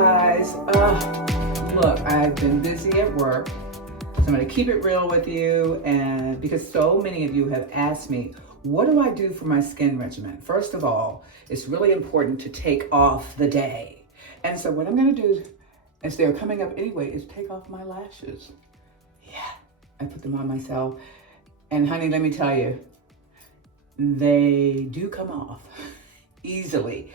guys. Look, I've been busy at work, so I'm going to keep it real with you, and because so many of you have asked me, what do I do for my skin regimen? First of all, it's really important to take off the day. And so what I'm going to do, as they're coming up anyway, is take off my lashes. Yeah, I put them on myself. And honey, let me tell you, they do come off easily.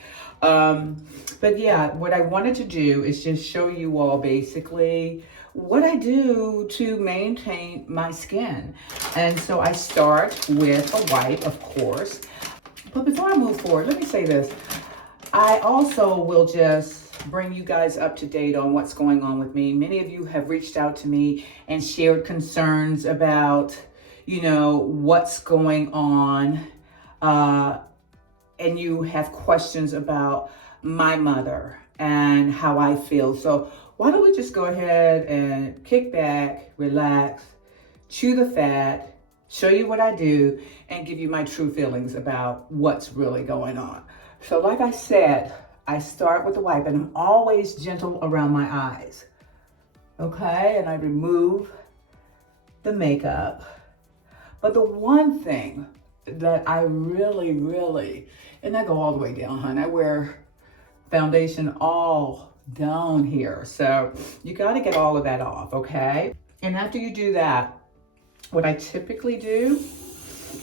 But yeah, what I wanted to do is just show you all basically what I do to maintain my skin. And so I start with a wipe, of course. But before I move forward, let me say this. I also will just bring you guys up to date on what's going on with me. Many of you have reached out to me and shared concerns about, what's going on. And you have questions about my mother and how I feel. So why don't we just go ahead and kick back, relax, chew the fat, show you what I do, and give you my true feelings about what's really going on. So like I said, I start with the wipe, and I'm always gentle around my eyes. Okay, and I remove the makeup. But the one thing that I really, and I go all the way down, hon. I wear foundation all down here. So you got to get all of that off, okay? And after you do that, what I typically do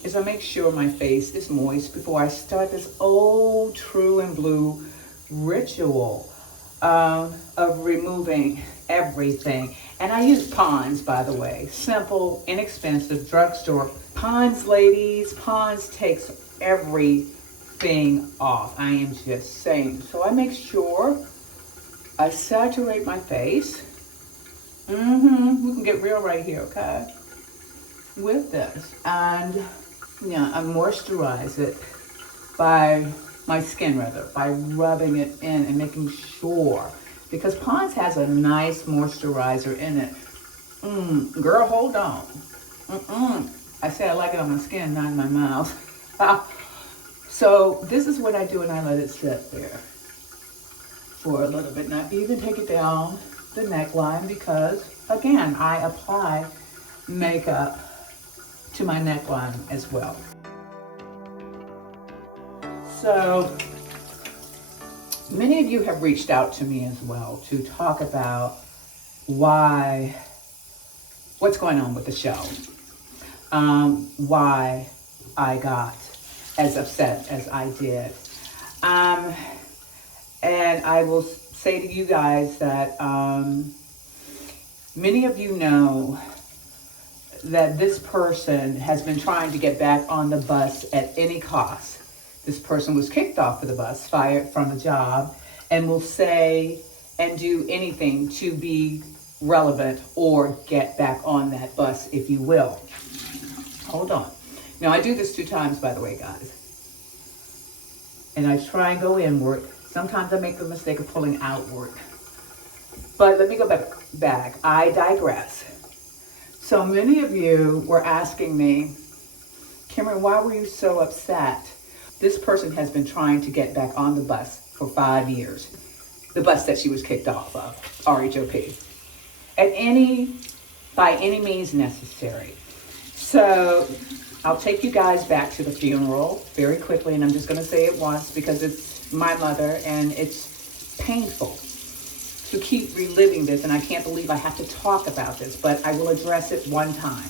is I make sure my face is moist before I start this old true and blue ritual of removing everything. And I use Pond's, by the way. Simple, inexpensive, drugstore. Pond's, ladies, Pond's takes everything off. I am just saying. So I make sure I saturate my face. We can get real right here, okay? With this. And I moisturize it by my skin, by rubbing it in and making sure. Because Pond's has a nice moisturizer in it. Girl, hold on. I say I like it on my skin, not in my mouth. So this is what I do, and I let it sit there for a little bit. Now even take it down the neckline because, again, I apply makeup to my neckline as well. So many of you have reached out to me as well to talk about what's going on with the show. Why I got as upset as I did. And I will say to you guys that many of you know that this person has been trying to get back on the bus at any cost. This person was kicked off of the bus, fired from the job, and will say and do anything to be relevant or get back on that bus, if you will. Hold on. Now, I do this 2 times, by the way, guys. And I try and go inward. Sometimes I make the mistake of pulling outward. But let me go back. I digress. So many of you were asking me, Cameron, why were you so upset? This person has been trying to get back on the bus for 5 years. The bus that she was kicked off of, RHOP. By any means necessary. So I'll take you guys back to the funeral very quickly, and I'm just going to say it once because it's my mother and it's painful to keep reliving this, and I can't believe I have to talk about this, but I will address it one time.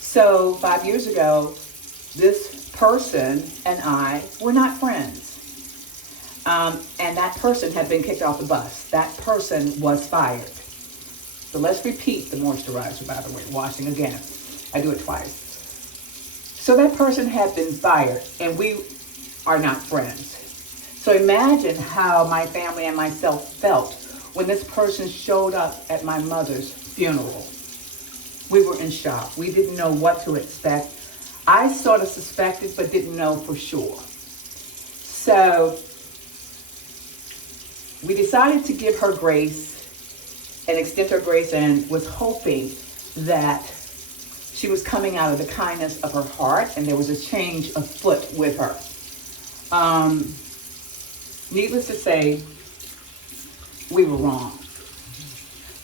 So 5 years ago, this person and I were not friends. And that person had been kicked off the bus. That person was fired. So let's repeat the moisturizer, by the way, washing again. I do it twice. So that person had been fired, and we are not friends. So imagine how my family and myself felt when this person showed up at my mother's funeral. We were in shock. We didn't know what to expect. I sort of suspected, but didn't know for sure. So we decided to give her grace and extend her grace, and was hoping that she was coming out of the kindness of her heart and there was a change afoot with her. Needless to say, we were wrong.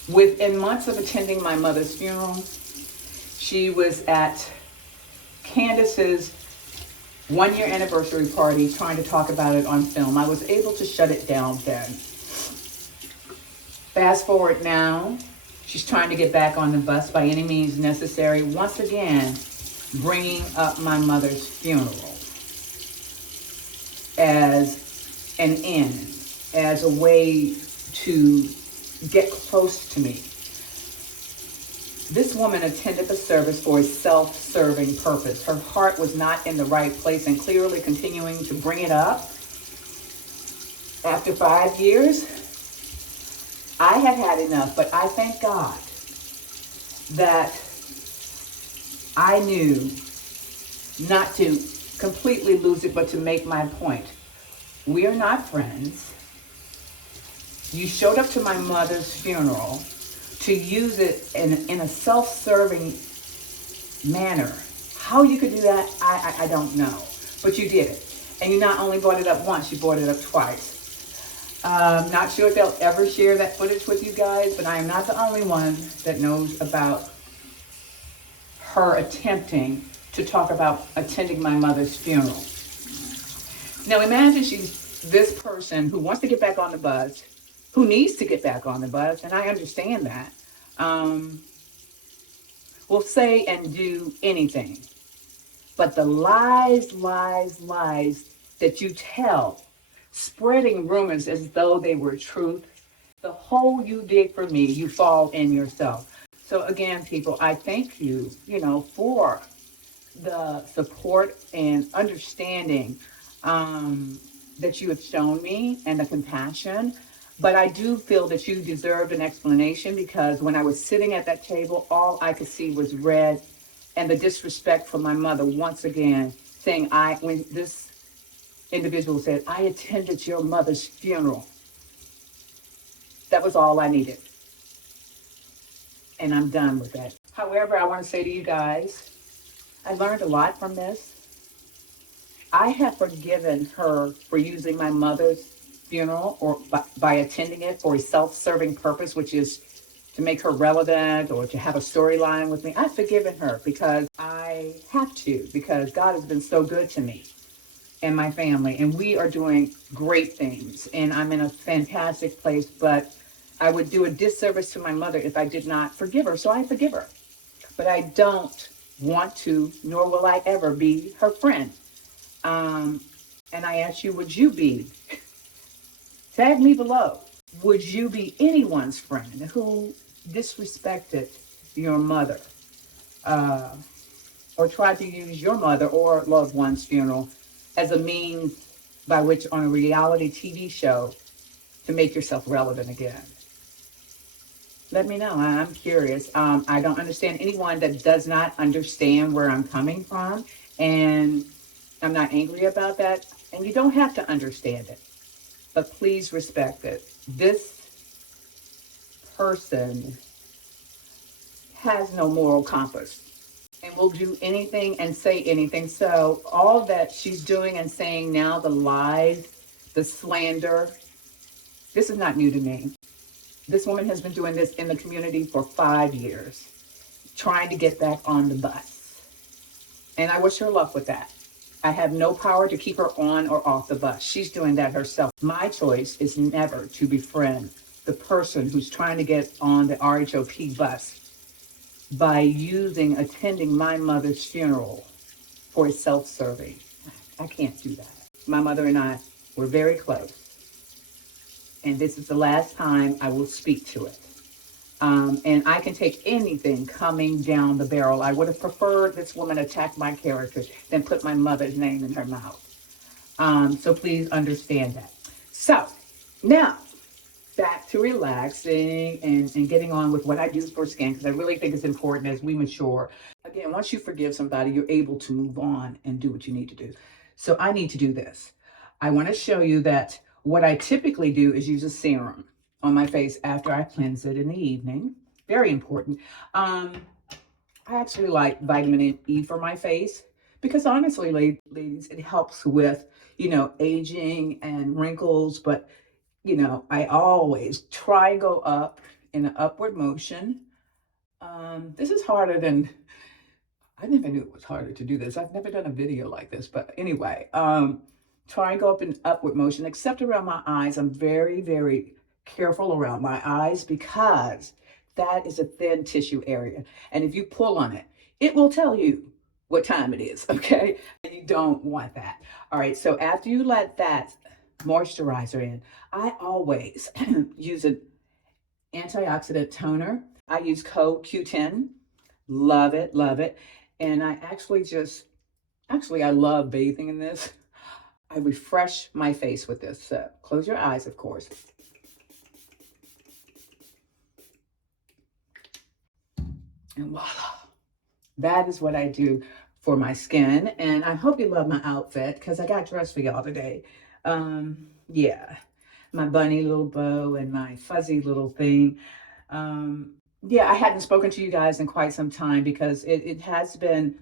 Within months of attending my mother's funeral, she was at Candace's 1-year anniversary party trying to talk about it on film. I was able to shut it down then. Fast forward now, she's trying to get back on the bus by any means necessary, once again bringing up my mother's funeral as an end, as a way to get close to me. This woman attended the service for a self-serving purpose. Her heart was not in the right place, and clearly continuing to bring it up. After 5 years, I had had enough, but I thank God that I knew not to completely lose it, but to make my point. We are not friends. You showed up to my mother's funeral to use it in a self-serving manner. How you could do that, I don't know. But you did it. And you not only brought it up once, you brought it up twice. Not sure if they'll ever share that footage with you guys, but I am not the only one that knows about her attempting to talk about attending my mother's funeral. Now imagine she's this person who wants to get back on the bus, who needs to get back on the bus, and I understand that, will say and do anything. But the lies that you tell, spreading rumors as though they were truth, the hole you dig for me, you fall in yourself. So again, people, I thank you, for the support and understanding that you have shown me, and the compassion. But I do feel that you deserved an explanation, because when I was sitting at that table, all I could see was red, and the disrespect from my mother once again saying, when this individual said, I attended your mother's funeral. That was all I needed. And I'm done with that. However, I want to say to you guys, I learned a lot from this. I have forgiven her for using my mother's funeral, or by attending it for a self-serving purpose, which is to make her relevant or to have a storyline with me. I've forgiven her because I have to, because God has been so good to me and my family, and we are doing great things, and I'm in a fantastic place. But I would do a disservice to my mother if I did not forgive her. So I forgive her, but I don't want to, nor will I ever be her friend. And I ask you, would you be? Tag me below. Would you be anyone's friend who disrespected your mother, or tried to use your mother or loved one's funeral as a means by which, on a reality TV show, to make yourself relevant again? Let me know. I'm curious. I don't understand anyone that does not understand where I'm coming from, and I'm not angry about that. And you don't have to understand it, but please respect it. This person has no moral compass and will do anything and say anything. So all that she's doing and saying now, the lies, the slander, this is not new to me. This woman has been doing this in the community for 5 years, trying to get back on the bus. And I wish her luck with that. I have no power to keep her on or off the bus. She's doing that herself. My choice is never to befriend the person who's trying to get on the RHOP bus by attending my mother's funeral for a self-serving. I can't do that. My mother and I were very close, and this is the last time I will speak to it. And I can take anything coming down the barrel. I would have preferred this woman attack my character than put my mother's name in her mouth. So please understand that. So now, back to relaxing and getting on with what I do for skin, because I really think it's important as we mature. Again, once you forgive somebody, you're able to move on and do what you need to do. So I need to do this. I want to show you that what I typically do is use a serum on my face after I cleanse it in the evening. Very important. I actually like vitamin E for my face because honestly, ladies, it helps with, aging and wrinkles, but I always try and go up in an upward motion. This is harder than, I never knew it was harder to do this. I've never done a video like this, but anyway, try and go up in upward motion, except around my eyes. I'm very, very careful around my eyes because that is a thin tissue area. And if you pull on it, it will tell you what time it is, okay? And you don't want that. All right, so after you let that moisturizer in, I always use an antioxidant toner. I use code Q10. Love it, love it. And I actually, I love bathing in this. I refresh my face with this. So close your eyes, of course. And voila. That is what I do for my skin. And I hope you love my outfit because I got dressed for y'all today. Yeah, my bunny little bow and my fuzzy little thing. Yeah, I hadn't spoken to you guys in quite some time because it has been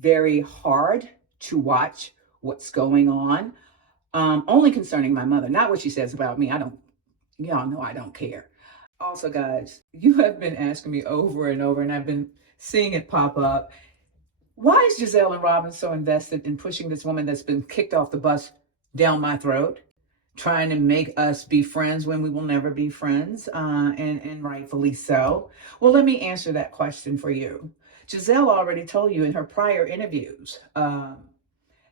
very hard to watch what's going on. Only concerning my mother, not what she says about me. Y'all know I don't care. Also, guys, you have been asking me over and over, and I've been seeing it pop up. Why is Gizelle and Robyn so invested in pushing this woman that's been kicked off the bus down my throat, trying to make us be friends when we will never be friends, and rightfully so? Well, let me answer that question for you. Gizelle already told you in her prior interviews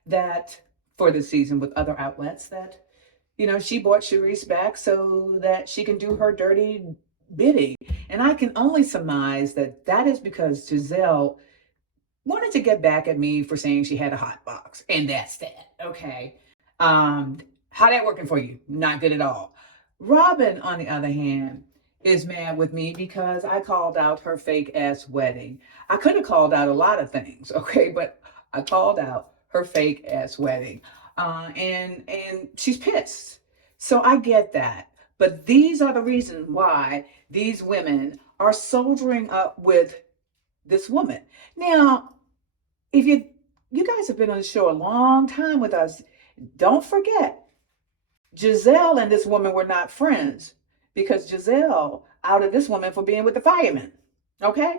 that for the season with other outlets that she bought Sharice back so that she can do her dirty bidding. And I can only surmise that that is because Gizelle wanted to get back at me for saying she had a hot box. And that's that. Okay. How that working for you? Not good at all. Robyn, on the other hand, is mad with me because I called out her fake ass wedding. I could have called out a lot of things, okay, but I called out her fake ass wedding. And she's pissed. So I get that. But these are the reasons why these women are soldiering up with this woman. Now, if you guys have been on the show a long time with us, don't forget Gizelle and this woman were not friends because Gizelle outed this woman for being with the firemen. Okay?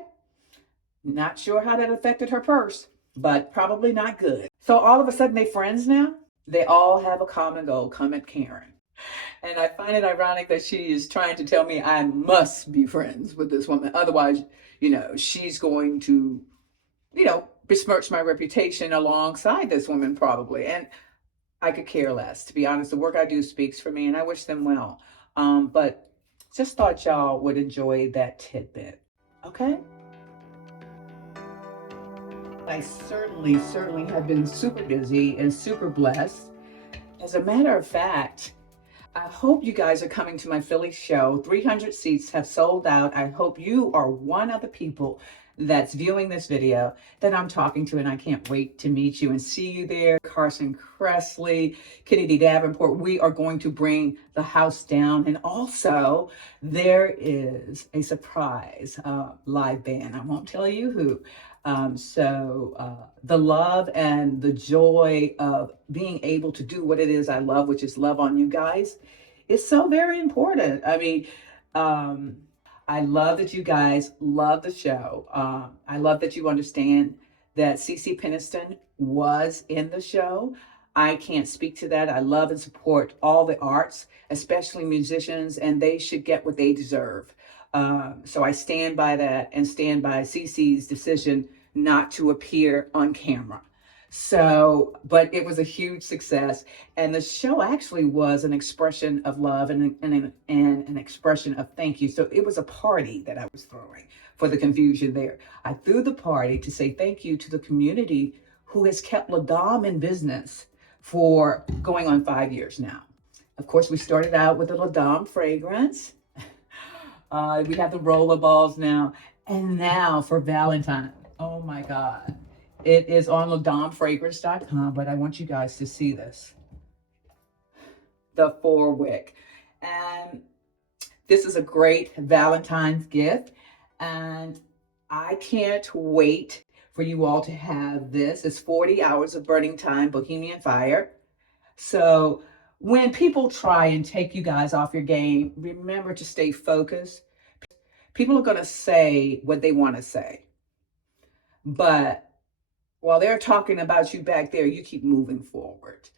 Not sure how that affected her purse, but probably not good. So all of a sudden they friends now? They all have a common goal, come at Karen. And I find it ironic that she is trying to tell me I must be friends with this woman. Otherwise, she's going to, besmirch my reputation alongside this woman probably. And I could care less, to be honest. The work I do speaks for me and I wish them well. But just thought y'all would enjoy that tidbit. Okay? I certainly have been super busy and super blessed. As a matter of fact, I hope you guys are coming to my Philly show. 300 seats have sold out. I hope you are one of the people that's viewing this video that I'm talking to, and I can't wait to meet you and see you there. Carson Kressley, Kennedy Davenport, we are going to bring the house down. And also, there is a surprise live band. I won't tell you who. The love and the joy of being able to do what it is I love, which is love on you guys, is so very important. I mean, I love that you guys love the show. I love that you understand that CeCe Peniston was in the show. I can't speak to that. I love and support all the arts, especially musicians, and they should get what they deserve. So I stand by that and stand by CeCe's decision not to appear on camera. So, but it was a huge success. And the show actually was an expression of love and an expression of thank you. So it was a party that I was throwing for the confusion there. I threw the party to say thank you to the community who has kept La Dame in business for going on 5 years now. Of course, we started out with the La Dame fragrance. We have the rollerballs now. And now for Valentine. Oh my God. It is on ladamefragrance.com, but I want you guys to see this. The 4-wick. And this is a great Valentine's gift. And I can't wait for you all to have this. It's 40 hours of burning time, Bohemian Fire. So When people try and take you guys off your game, remember to stay focused. People are going to say what they want to say, but while they're talking about you back there, you keep moving forward.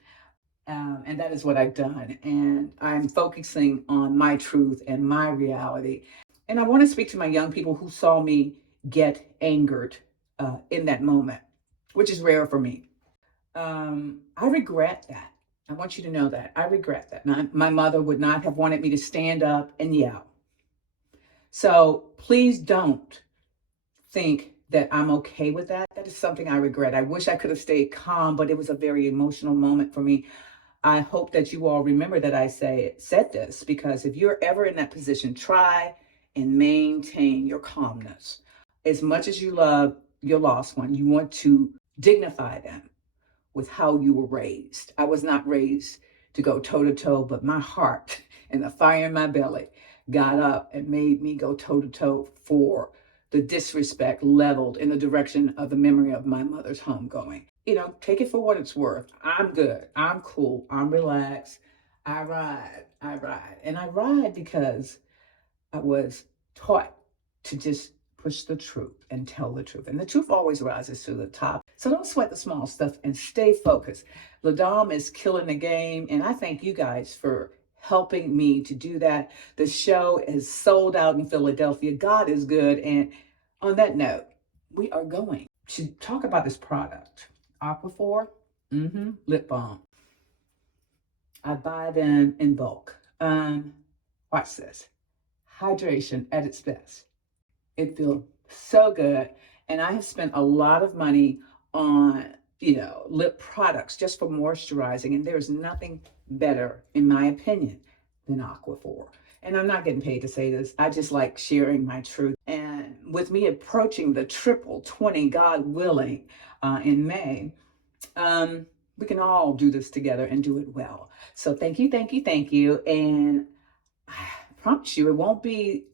And that is what I've done. And I'm focusing on my truth and my reality. And I want to speak to my young people who saw me get angered in that moment, which is rare for me. I regret that. I want you to know that. I regret that. My mother would not have wanted me to stand up and yell. So please don't think that I'm okay with that. That is something I regret. I wish I could have stayed calm, but it was a very emotional moment for me. I hope that you all remember that I said this, because if you're ever in that position, try and maintain your calmness. As much as you love your lost one, you want to dignify them with how you were raised. I was not raised to go toe to toe, but my heart and the fire in my belly got up and made me go toe to toe for the disrespect leveled in the direction of the memory of my mother's homegoing. Take it for what it's worth. I'm good. I'm cool. I'm relaxed. I ride. And I ride because I was taught to just push the truth and tell the truth. And the truth always rises to the top. So don't sweat the small stuff and stay focused. Ladom is killing the game, and I thank you guys for helping me to do that. The show is sold out in Philadelphia. God is good. And on that note, we are going to talk about this product, Aquaphor lip balm. I buy them in bulk. Watch this. Hydration at its best. It feels so good. And I have spent a lot of money on, lip products just for moisturizing. And there's nothing better, in my opinion, than Aquaphor. And I'm not getting paid to say this. I just like sharing my truth. And with me approaching the triple 20, God willing, in May, we can all do this together and do it well. So thank you, thank you, thank you. And I promise you, I won't be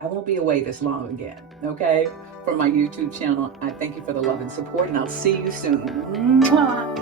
away this long again, okay? From my YouTube channel. I thank you for the love and support, and I'll see you soon. Mwah.